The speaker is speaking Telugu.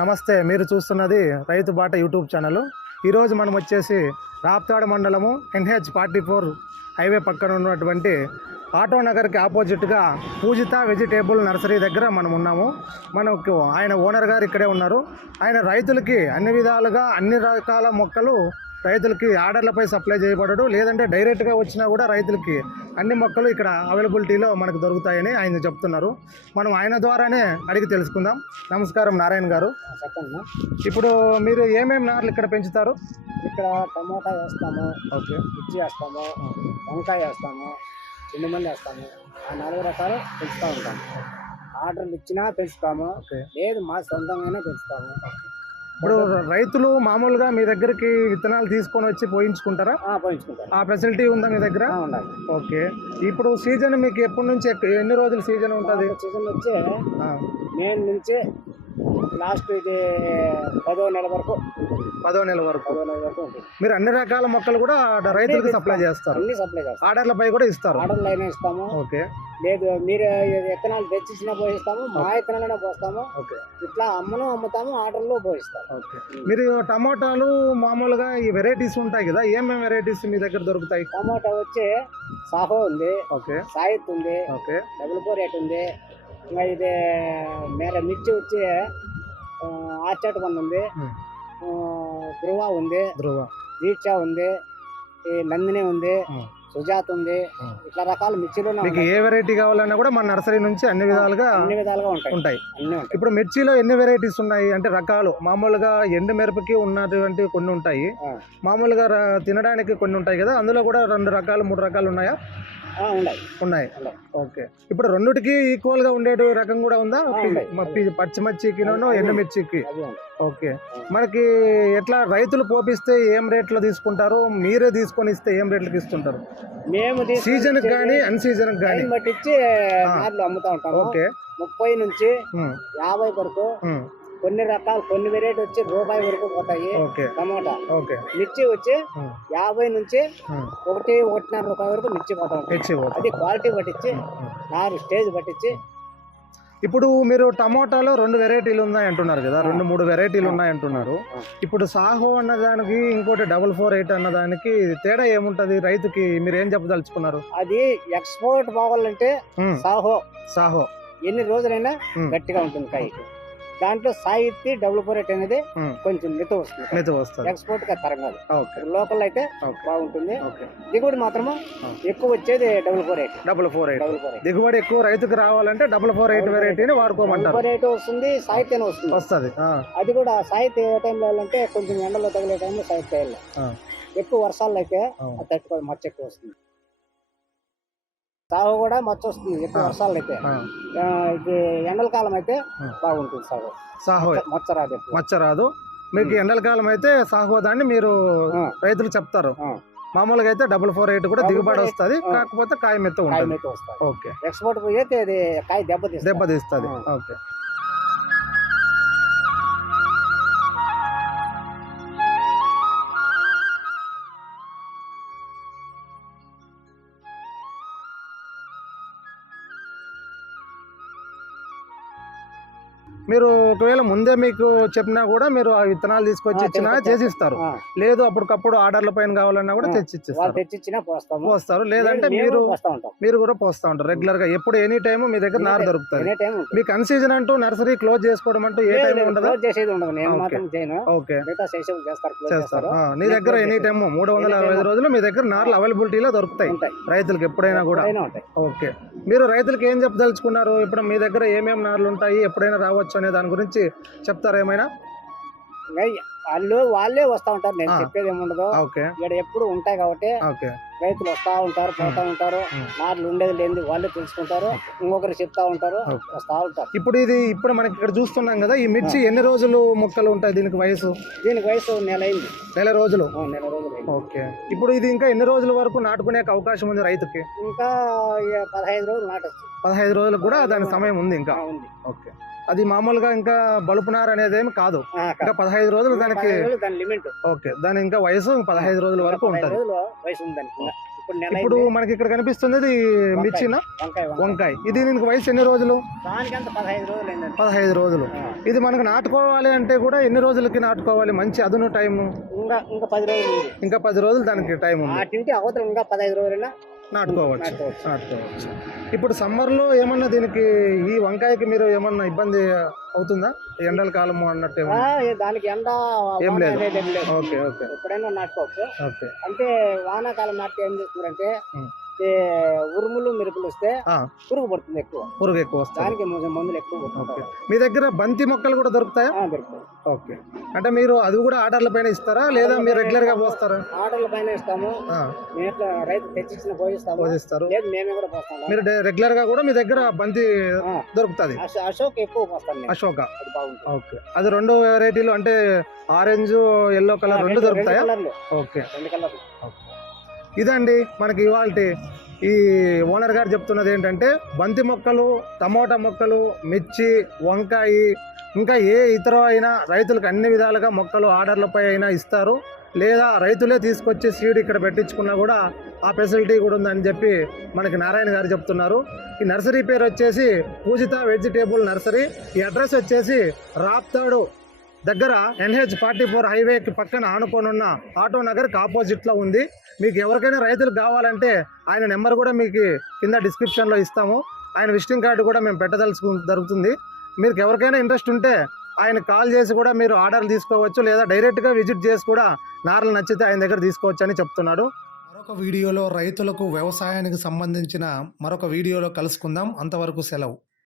నమస్తే మీరు చూస్తున్నది రైతు బాట యూట్యూబ్ ఛానల్. ఈరోజు మనం వచ్చేసి రాప్తాడ మండలము ఎన్హెచ్ ఫార్టీ ఫోర్ హైవే పక్కన ఉన్నటువంటి ఆటో నగర్కి ఆపోజిట్గా పూజిత వెజిటేబుల్ నర్సరీ దగ్గర మనం ఉన్నాము. మనకు ఆయన ఓనర్ గారు ఇక్కడే ఉన్నారు. ఆయన రైతులకి అన్ని విధాలుగా అన్ని రకాల మొక్కలు రైతులకి ఆర్డర్లపై సప్లై చేయబడడు. లేదంటే డైరెక్ట్గా వచ్చినా కూడా రైతులకి అన్ని మొక్కలు ఇక్కడ అవైలబిలిటీలో మనకు దొరుకుతాయని ఆయన చెప్తున్నారు. మనం ఆయన ద్వారానే అడిగి తెలుసుకుందాం. నమస్కారం నారాయణ గారు. చెప్పండి ఇప్పుడు మీరు ఏమేమి నార్లు ఇక్కడ పెంచుతారు? ఇక్కడ టమోటా వేస్తాము ఓకే. మిర్చి వేస్తాము వంకాయ వేస్తాము చిన్నమల్లి వేస్తాము. ఆ నాలుగు రకాలు పెంచుతూ ఉంటాము. ఆర్డర్లు ఇచ్చినా పెంచుతాము. ఓకే. లేదు మా సొంతంగానే పెంచుతాము. ఇప్పుడు రైతులు మామూలుగా మీ దగ్గరికి విత్తనాలు తీసుకొని వచ్చి పోయించుకుంటారా? ఆ, పోయించుకుంటారు. ఆ ఫెసిలిటీ ఉందా మీ దగ్గర? ఉండాలి ఓకే. ఇప్పుడు సీజన్ మీకు ఎప్పటి నుంచి ఎన్ని రోజులు సీజన్ ఉంటుంది? సీజన్ వచ్చి మే నుంచి లాస్ట్ ఇది పదో నెల వరకు పదో నెల వరకు. మీరు అన్ని రకాల మొక్కలు కూడా రైతులకు సప్లై చేస్తారు. అన్ని సప్లై చేస్తాం. ఆర్డర్లపై కూడా ఇస్తారు. ఆర్డర్లు అయినా ఇస్తాము. ఓకే. లేదు మీరు విత్తనాలు తెచ్చిచ్చినా పోయిస్తాము మా విత్తనాలైనా పోస్తాము. ఓకే. ఇట్లా అమ్మను అమ్ముతాము ఆర్డర్లు పోయిస్తాము ఓకే. మీరు టమాటాలు మామూలుగా ఈ వెరైటీస్ ఉంటాయి కదా ఏమేమి వెరైటీస్ మీ దగ్గర దొరుకుతాయి? టమాటా వచ్చి సాహో ఉంది ఓకే. సాయిత్ ఉంది ఓకే. డబుల్ ఫోర్ ఎయిట్ ఉంది ఇంకా ఇది మేర మిర్చి వచ్చి ఆర్చాట్ వన్ ఉంది. ధృవ ఉంది. ధ్రువ. దీక్ష ఉంది. ఈ నందిని ఉంది. సుజాత్ ఉంది. ఇట్లా రకాల మిర్చిలు మీకు ఏ వెరైటీ కావాలన్నా కూడా మన నర్సరీ నుంచి అన్ని విధాలుగా అన్ని విధాలుగా ఉంటాయి. ఇప్పుడు మిర్చిలో ఎన్ని వెరైటీస్ ఉన్నాయి? అంటే రకాలు. మామూలుగా ఎండు మిరపకి ఉన్నటువంటి కొన్ని ఉంటాయి. మామూలుగా తినడానికి కొన్ని ఉంటాయి కదా. అందులో కూడా రెండు రకాలు మూడు రకాలు ఉన్నాయా? ఉన్నాయి. ఓకే. ఇప్పుడు రెండుటికి ఈక్వల్గా ఉండే రకం కూడా ఉందా? ఆ, ఉన్నాయి. మ- పి- పచ్చిమిర్చికినో ఎండుమిర్చికి ఓకే. మనకి ఎట్లా రైతులు పోపిస్తే ఏం రేట్లో తీసుకుంటారు? మీరే తీసుకొని ఇస్తే ఏం రేట్లకి ఇస్తుంటారు మేము సీజన్ కానీ అన్ సీజన్ కానీ నార్లు అమ్ముతా ఉంటాము. ఓకే. ముప్పై నుంచి యాభై వరకు కొన్ని రకాలు కొన్ని వెరైటీ వచ్చి రూపాయి వరకు పోతాయి టమాటా. ఓకే. మిర్చి వచ్చి యాభై నుంచి ఒకటి ఒకటిన్నర రూపాయల వరకు మిర్చి పోతా ఉంటాయి తెచ్చి పోతాం. అది క్వాలిటీ పట్టించి నారు స్టేజ్ పట్టించి. ఇప్పుడు మీరు టమోటాలో రెండు వెరైటీలు ఉన్నాయి అంటున్నారు కదా రెండు మూడు వెరైటీలు ఉన్నాయి అంటున్నారు. ఇప్పుడు సాహో అన్న దానికి ఇంకోటి డబుల్ ఫోర్ ఎయిట్ అన్న దానికి తేడా ఏముంటది రైతుకి? మీరు ఏం చెప్పదలుచుకున్నారు? అది ఎక్స్పోర్ట్ పోవాలంటే సాహో. సాహో. ఎన్ని రోజులైనా గట్టిగా ఉంటుంది కాయ. దాంట్లో సాయిత్తి డబుల్ ఫోర్ ఎయిట్ అనేది కొంచెం మిత వస్తుంది. మెత వస్తుంది. ఎక్స్పోర్ట్గా తరంగాదు ఓకే. లోకల్ అయితే బాగుంటుంది. దిగుబడి మాత్రము. ఎక్కువ వచ్చేది double four eight. Double four eight. Double four eight. దిగుబడి ఎక్కువ రైతుకు రావాలంటే డబుల్ ఫోర్ ఎయిట్ వెరైటీని వాడుకోమంటారు. ఫోర్ ఎయిట్ వస్తుంది సాహిత్యం వస్తుంది. వస్తుంది. అది కూడా సాహిత్య ఏ టైంలో వెళ్ళాలంటే కొంచెం ఎండలో తగిలే టైంలో సాహిత్య వెళ్ళాలి. ఎక్కువ వర్షాలు అయితే తట్టుకోదు మచ్చ ఎక్కువ వస్తుంది. సాగు కూడా మచ్చ వస్తుంది ఎక్కువ. వర్షాలు అయితే ఇది ఎండల కాలం అయితే. బాగుంటుంది సాగు. సాహో మచ్చ రాదు. మచ్చ రాదు. మీకు ఎండల కాలం అయితే సాహో దాన్ని మీరు రైతులు చెప్తారు. మామూలుగా అయితే డబుల్ ఫోర్ ఎయిట్ కూడా దిగుబడి వస్తుంది. కాకపోతే కాయ మెత్త ఉంటుంది. ఓకే. ఎక్స్పోర్ట్ పోయితే అది కాయ దెబ్బతీస్తుంది దెబ్బతీస్తుంది. ఓకే. మీరు ఒకవేళ ముందే మీకు చెప్పినా కూడా మీరు ఆ విత్తనాలు తీసుకొచ్చి ఇచ్చినా చేసిస్తారు. లేదు అప్పటికప్పుడు ఆర్డర్ల పైన కావాలన్నా కూడా ఆ. తెచ్చి వాళ్ళు ఇచ్చిస్తారు తెచ్చిచ్చినా పోస్తాము. పోస్తారు. లేదంటే మీరు మీరు కూడా పోస్తా ఉంటారు రెగ్యులర్గా ఎప్పుడు ఎనీ టైం మీ దగ్గర నారు దొరుకుతుంది. మీకు అన్ సీజన్ అంటూ నర్సరీ క్లోజ్ చేసుకోవడం అంటూ ఏ టైం ఉండదా? ఓకే. చేస్తారు నీ దగ్గర ఎనీ టైం మూడు వందల అరవై ఐదు రోజులు మీ దగ్గర నార్లు అవైలబిలిటీలో దొరుకుతాయి రైతులకు ఎప్పుడైనా కూడా. ఓకే. మీరు రైతులకు ఏం చెప్పదలుచుకున్నారు? ఇప్పుడు మీ దగ్గర ఏమేమి నార్లు ఉంటాయి? ఎప్పుడైనా రావచ్చు? అనే దాని గురించి చెప్తారా ఏమైనా? వాళ్ళు వాళ్ళే వస్తా ఉంటారు. నేను. చెప్పేది ఏముండదు. ఓకే. ఇక్కడ ఎప్పుడు ఉంటాయి కాబట్టి ఓకే. రైతులు వస్తా ఉంటారు పోతా ఉంటారు. నాట్లు ఉండేది లేనిది వాళ్ళు తెలుసుకుంటారు. ఇంకొకరు చెప్తా ఉంటారు. వస్తా ఉంటారు. ఇప్పుడు ఇది ఇప్పుడు మనకి ఇక్కడ చూస్తున్నాం కదా ఈ మిర్చి ఎన్ని రోజులు మొక్కలు ఉంటాయి దీనికి వయసు? దీనికి వయసు నెల అయింది. నెల రోజులు? నెల రోజులు ఓకే. ఇప్పుడు ఇది ఇంకా ఎన్ని రోజుల వరకు నాటుకునే అవకాశం ఉంది రైతుకి? ఇంకా పదహైదు రోజులు నాటచ్చు. పదహైదు రోజులకు కూడా దాని సమయం ఉంది ఇంకా? ఓకే. అది మామూలుగా ఇంకా బలుపునార్ అనేది ఏమి కాదు. ఇంకా పదహైదు రోజులు దానికి ఓకే దాని ఇంకా వయసు పదహైదు రోజుల వరకు ఉంటుంది. ఇప్పుడు. మనకి ఇక్కడ కనిపిస్తున్నది మిర్చినా? వంకాయ ఇది దీనికి వయసు ఎన్ని రోజులు? పదహైదు రోజులు. ఇది మనకు నాటుకోవాలి అంటే కూడా ఎన్ని రోజులకి నాటుకోవాలి? మంచి అదును టైము? ఇంకా పది రోజులు ఉంది. ఇంకా పది రోజులు దానికి టైం ఉంది. నాటుకోవచ్చు. నాటుకోవచ్చు. ఇప్పుడు సమ్మర్లో ఏమన్నా దీనికి ఈ వంకాయకి మీరు ఏమన్నా ఇబ్బంది అవుతుందా? ఎండల కాలము అన్నట్టు దానికి ఎండ ఏం లేదు. Okay okay. ఎప్పుడైనా నాటుకోవచ్చు. ఓకే. అంటే వానాకాలం నాటితే ఏం చేస్తున్నారంటే ఉరుములు మెరుపులు వస్తే పురుగు పడుతుంది ఎక్కువ. పురుగు ఎక్కువ వస్తుంది. దానికి మందులు ఎక్కువ ఓకే. మీ దగ్గర బంతి మొక్కలు కూడా దొరుకుతాయా? దొరుకుతాయి. ఓకే. అంటే మీరు అది కూడా ఆర్డర్ల పైన ఇస్తారా? లేదా మీరు రెగ్యులర్గా పోస్తారా? ఆర్డర్ల పైన ఇస్తాము. రైతు తెచ్చిచ్చిన పోయిస్తాము లేదు మేమే కూడా పోస్తాము. మీరు రెగ్యులర్గా కూడా మీ దగ్గర బంతి దొరుకుతుంది? అశో- అశోక్ ఎక్కువ పోస్తాను అశోక. ఓకే. అది రెండు వెరైటీలు అంటే ఆరెంజ్ ఎల్లో కలర్ రెండు దొరుకుతాయా? ఓకే. రెండు కలర్లు. ఇదండి మనకి ఇవాళ ఈ ఓనర్ గారు చెప్తున్నది ఏంటంటే బంతి మొక్కలు టమోటా మొక్కలు మిర్చి వంకాయ ఇంకా ఏ ఇతర అయినా రైతులకు అన్ని విధాలుగా మొక్కలు ఆర్డర్లపై అయినా ఇస్తారు. లేదా రైతులే తీసుకొచ్చి సీడ్ ఇక్కడ పెట్టించుకున్నా కూడా ఆ ఫెసిలిటీ కూడా ఉందని చెప్పి మనకి నారాయణ గారు చెప్తున్నారు. ఈ నర్సరీ పేరు వచ్చేసి పూజిత వెజిటేబుల్ నర్సరీ. ఈ అడ్రస్ వచ్చేసి రాప్తాడు దగ్గర ఎన్హెచ్ ఫార్టీ ఫోర్ హైవేకి పక్కన ఆనుకోనున్న ఆటో నగర్కి ఆపోజిట్లో ఉంది. మీకు ఎవరికైనా రైతులు కావాలంటే ఆయన నెంబర్ కూడా మీకు కింద డిస్క్రిప్షన్లో ఇస్తాము. ఆయన విజిటింగ్ కార్డు కూడా మేము పెట్టదలుచుకు జరుగుతుంది. మీకు ఎవరికైనా ఇంట్రెస్ట్ ఉంటే ఆయన కాల్ చేసి కూడా మీరు ఆర్డర్లు తీసుకోవచ్చు లేదా డైరెక్ట్గా విజిట్ చేసి కూడా నారలు నచ్చితే ఆయన దగ్గర తీసుకోవచ్చు అని చెప్తున్నాడు. మరొక వీడియోలో రైతులకు వ్యవసాయానికి సంబంధించిన మరొక వీడియోలో కలుసుకుందాం. అంతవరకు సెలవు.